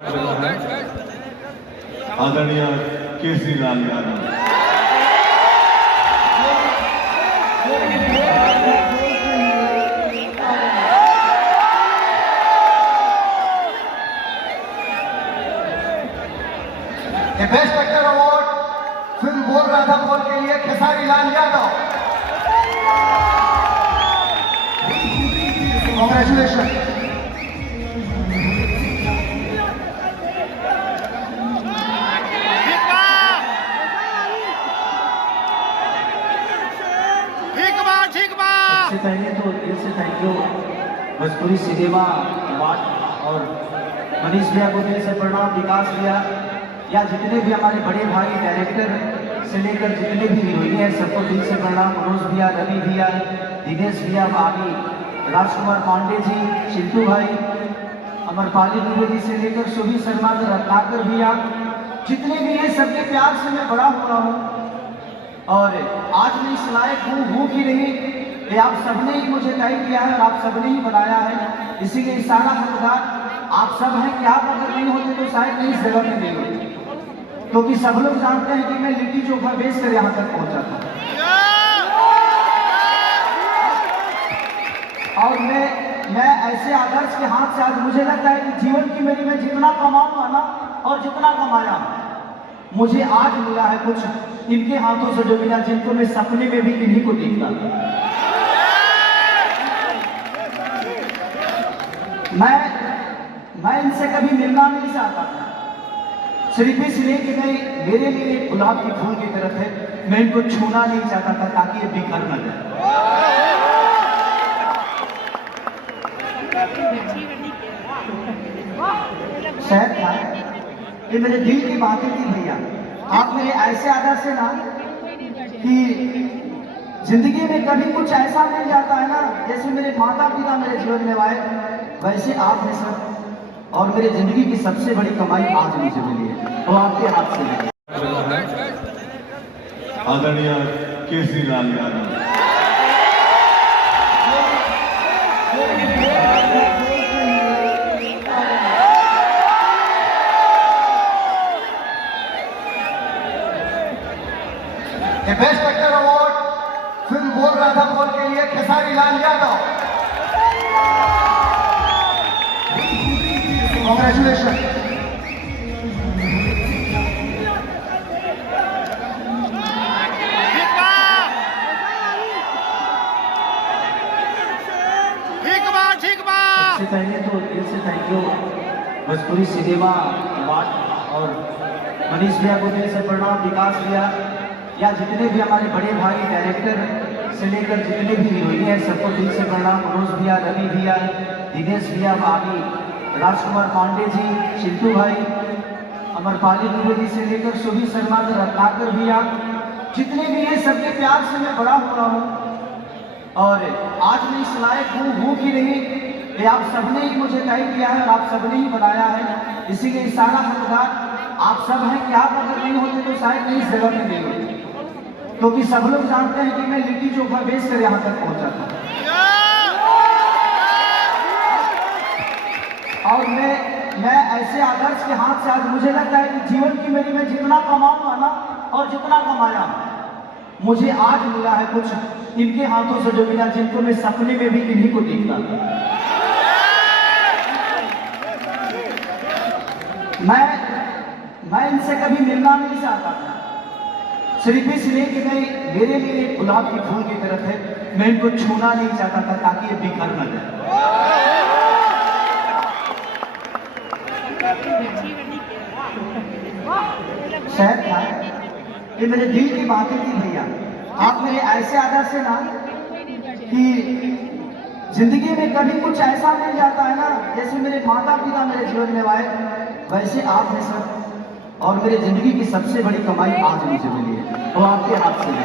आदरणीय Kesarilal Yadav. Best actor award film बोल राधा बोल के लिए खेसारी लाल यादव। कॉन्ग्रेचुलेशन। सबसे पहले तो दिल से thank you Bhojpuri cinema award और मनीष भैया को दिल से प्रणाम, विकास भैया या जितने भी हमारे बड़े भाई डायरेक्टर से लेकर जितने भी हीरोइन हैं सबको दिल से प्रणाम। मनोज भैया, रवि भैया, दिनेश भैया, भाभी राजकुमार पांडे जी, चिंटू भाई, अमरपाली द्विवेदी से लेकर सुभी शर्मा, रत्नाकर भैया, जितने भी हैं सबके प्यार से मैं बड़ा हो रहा हूँ और आज मैं इस लायक हूँ कि नहीं ये आप सबने ही मुझे तय किया है और आप सबने ही बनाया है, इसीलिए सारा हकदार आप सब हैं कि आप अगर नहीं होते तो शायद मैं इस जगह पे नहीं होती, क्योंकि सब लोग जानते हैं कि मैं लिट्टी चोखा बेच कर यहाँ तक पहुंचा था और मैं ऐसे आदर्श के हाथ से आज मुझे लगता है कि जीवन की मेरी मैं जितना कमाऊंगा ना और जितना कमाया मुझे आज मिला है कुछ इनके हाथों से जो मिला, जिनको मैं सपने में भी इन्हीं को देखता था। मैं इनसे कभी मिलना नहीं चाहता था, सिर्फ इसलिए कि मैं मेरे लिए गुलाब की फूल की तरफ है, मैं इनको छूना नहीं चाहता था ताकि ये बिखर न जाए। शायद था ये मेरे दिल की बातें थी भैया, आप मेरे ऐसे आदर से ना कि जिंदगी में कभी कुछ ऐसा मिल जाता है ना, जैसे मेरे माता पिता मेरे जीवन में आए वैसे आप हैं सर, और मेरी जिंदगी की सबसे बड़ी कमाई आज मुझे मिली है वो आपके हाथ से मिली। आदरणीय Kesarilal Yadav. Best actor award film बोल राधा बोल के लिए खेसारी लाल यादव। कॉन्ग्रेचुलेशन। सबसे पहले तो दिल से thank you Bhojpuri cinema award और मनीष भैया को दिल से प्रणाम, विकास भैया या जितने भी हमारे बड़े भाई डायरेक्टर से लेकर जितने भी हीरोइन हैं सबको दिल से प्रणाम। मनोज भैया, रवि भैया, दिनेश भैया, भाभी राजकुमार पांडे जी, चिंटू भाई, अमरपाली द्विवेदी से लेकर सुभी शर्मा, रत्नाकर भैया, जितने भी हैं सबके प्यार से मैं बड़ा हो रहा हूँ और आज मैं इस लायक हूँ कि नहीं ये आप सबने ही मुझे तय किया है और आप सबने ही बनाया है, इसीलिए सारा हकदार आप सब हैं कि आप अगर नहीं होते तो शायद मैं इस जगह पे नहीं होती, क्योंकि सब लोग जानते हैं कि मैं लिट्टी चोखा बेच कर यहाँ तक पहुंचा था और मैं ऐसे आदर्श के हाथ से आज मुझे लगता है कि जीवन की मेरी मैं जितना कमाऊंगा ना और जितना कमाया मुझे आज मिला है कुछ इनके हाथों से जो मिला, जिनको मैं सपने में भी इन्हीं को देखता था। मैं इनसे कभी मिलना नहीं चाहता था, सिर्फ इसलिए कि मैं मेरे लिए गुलाब की फूल की तरफ है, मैं इनको छूना नहीं चाहता था ताकि ये बिखर न जाए। शायद था ये मेरे दिल की बातें थी भैया, आप मेरे ऐसे आदर से ना कि जिंदगी में कभी कुछ ऐसा मिल जाता है ना, जैसे मेरे माता पिता मेरे जीवन में आए वैसे आप हैं सर, और मेरी जिंदगी की सबसे बड़ी कमाई आज मुझे मिली है वो आपके हाथ से मिली।